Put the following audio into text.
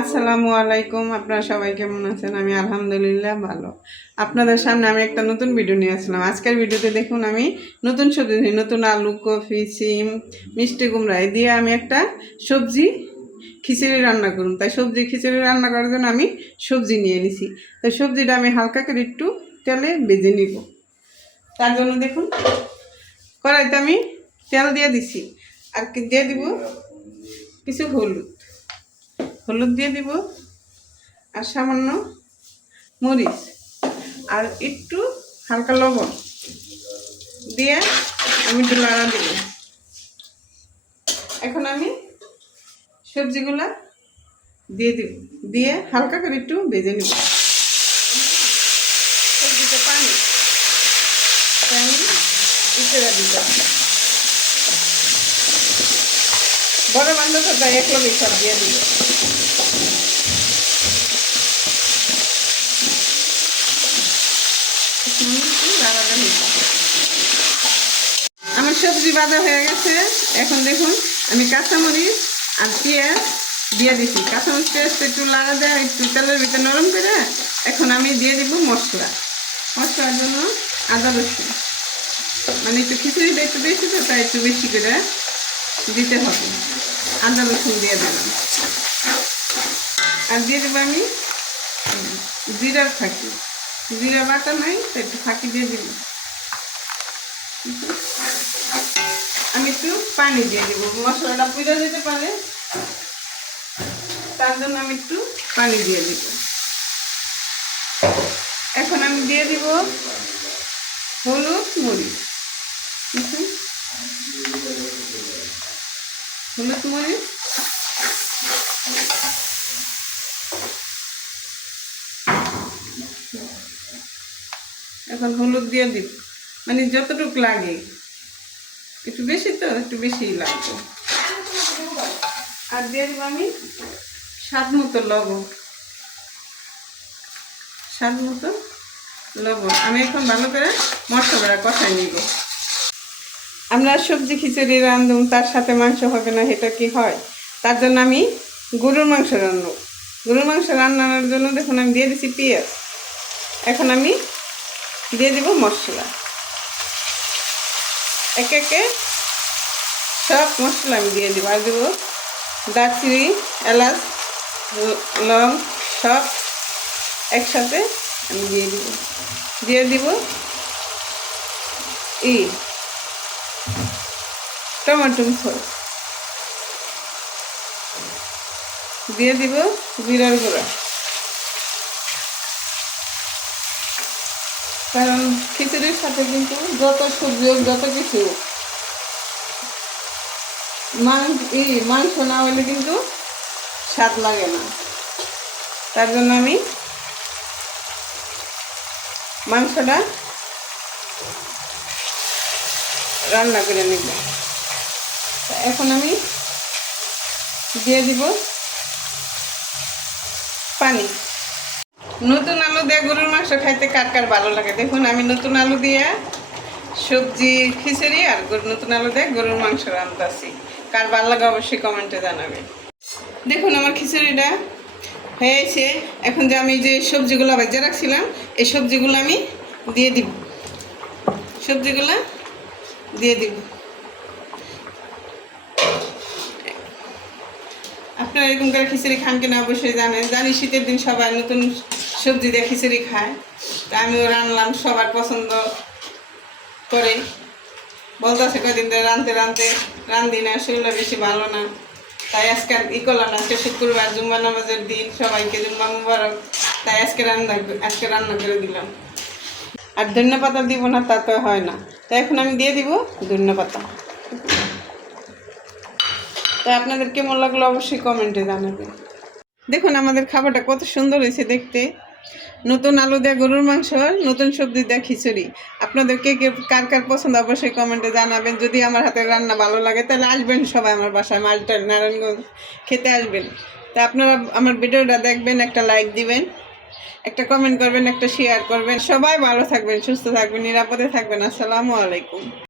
আসসালামু আলাইকুম। আপনারা সবাই কেমন আছেন? আমি আলহামদুলিল্লাহ ভালো। আপনাদের সামনে আমি একটা নতুন ভিডিও নিয়ে আসলাম। আজকের ভিডিওতে দেখুন আমি নতুন সবজি, নতুন আলু, কফি, সিম, মিষ্টি কুমড়া দিয়ে আমি একটা সবজি খিচুড়ি রান্না করুন। তাই সবজি খিচুড়ি রান্না করার জন্য আমি সবজি নিয়ে নিছি। তাই সবজিটা আমি হালকা করে একটু তেলে ভেজে নিব। তার জন্য দেখুন কড়াইতে আমি তেল দিয়ে দিছি, আর দিয়ে দিব কিছু হলুদ দিয়ে দিব, আর সামান্য মরিচ, আর একটু হালকা লবণ দিয়ে আমি একটু নাড়া দিব। এখন আমি সবজিগুলা দিয়ে দিব, দিয়ে হালকা করে একটু ভেজে নিব। সবজিতে পানি আমি ইটেরা দিব, বড় বান্ধব তাই এক লগে সব দিয়ে দিব। আমার সবজি ভাজা হয়ে গেছে। এখন দেখুন আমি কাঁচামরিচ আর পেঁয়াজ দিয়ে দিছি। কাঁচামরিচ পেঁয়াজটা একটু লাড়া দেয়, একটু তেলের ভিতরে নরম করে এখন আমি দিয়ে দিব মশলার জন্য আদা রসুন, মানে একটু খিচুড়িটা একটু বেশি তো তাই একটু বেশি করে দিতে হবে। আদা রসুন দিয়ে দিলাম, আর দিয়ে দেবো আমি জিরার ফাঁকি। জিরা বাটা নাই তাই একটু ফাঁকি দিয়ে দিলাম। আমি একটু পানি দিয়ে দিব, মশলাটা পুড়ে যেতে পারে, তার জন্য আমি একটু পানি দিয়ে দিব। এখন আমি দিয়ে দিব হলুদ মরিচ, এখন হলুদ দিয়ে দিব, মানে যতটুকু লাগে, একটু বেশি তো একটু বেশিই লাগবে। আর দিয়ে দিব আমি স্বাদ মতো লবণ। আমি এখন ভালো করে মশলাটা কষাই নিব। আমরা সবজি খিচুড়ি রান্ধুম, তার সাথে মাংস হবে না, এটা কি হয়? তার জন্য আমি গরুর মাংস রান্নব। গরুর মাংস রান্নার জন্য দেখুন আমি দিয়ে দিছি পেঁয়াজ। এখন আমি দিয়ে দিব মশলা, একে একে সব মশলা আমি দিয়ে দিব। আর দেবো দারচিনি, এলাচ, লং সব একসাথে আমি দিয়ে দিব টমেটো সস, দিয়ে দিব জিরার গুঁড়া। কারণ খিচুড়ির সাথে কিন্তু যত সবজি হোক, যত কিছু মাংস না হলে কিন্তু স্বাদ লাগে না। তার জন্য আমি মাংসটা রান্না করে নিব। এখন আমি দিয়ে দিব পানি। নতুন আলু দিয়ে গরুর মাংস খাইতে কার কার ভালো লাগে? দেখুন আমি নতুন আলু দিয়ে সবজি খিচুড়ি আর নতুন আলু দিয়ে গরুর মাংস রান্নাছি। কার ভালো লাগে অবশ্যই কমেন্টে জানাবে। দেখুন আমার খিচুড়িটা হয়েছে। এখন যে আমি যে সবজিগুলো ভেজে রাখছিলাম, এই সবজিগুলো আমি দিয়ে দিব। আপনারা এরকম করে খিচুড়ি খান কিনা অবশ্যই জানি শীতের দিন সবাই নতুন সবজি দিয়ে খিচুড়ি খায়। তা আমিও রান্নলাম, সবার পছন্দ করে বলতেছে কদিন ধরে রান্ধি না, শরীরটা বেশি ভালো না। তাই আজকে করলাম, আজকে শুক্রবার, জুম্মা নামাজের দিন, সবাইকে জুম্মা মুবারক। তাই আজকে রান্না করে দিলাম। আর ধনিয়া পাতা দিব না তা তো হয় না, তাই এখন আমি দিয়ে দিব ধনিয়া পাতা। তাই আপনাদের কেমন লাগলো অবশ্যই কমেন্টে জানাবেন। দেখুন আমাদের খাবারটা কত সুন্দর হয়েছে দেখতে। নতুন আলু দিয়ে গরুর মাংস, নতুন সবজি দিয়ে খিচুড়ি। আপনাদের কে কার পছন্দ অবশ্যই কমেন্টে জানাবেন। যদি আমার হাতের রান্না ভালো লাগে তাহলে আসবেন সবাই আমার বাসায়, মালটার নারায়ণগঞ্জ খেতে আসবেন। তা আপনারা আমার ভিডিওটা দেখবেন, একটা লাইক দিবেন, একটা কমেন্ট করবেন, একটা শেয়ার করবেন। সবাই ভালো থাকবেন, সুস্থ থাকবেন, নিরাপদে থাকবেন। আসসালামু আলাইকুম।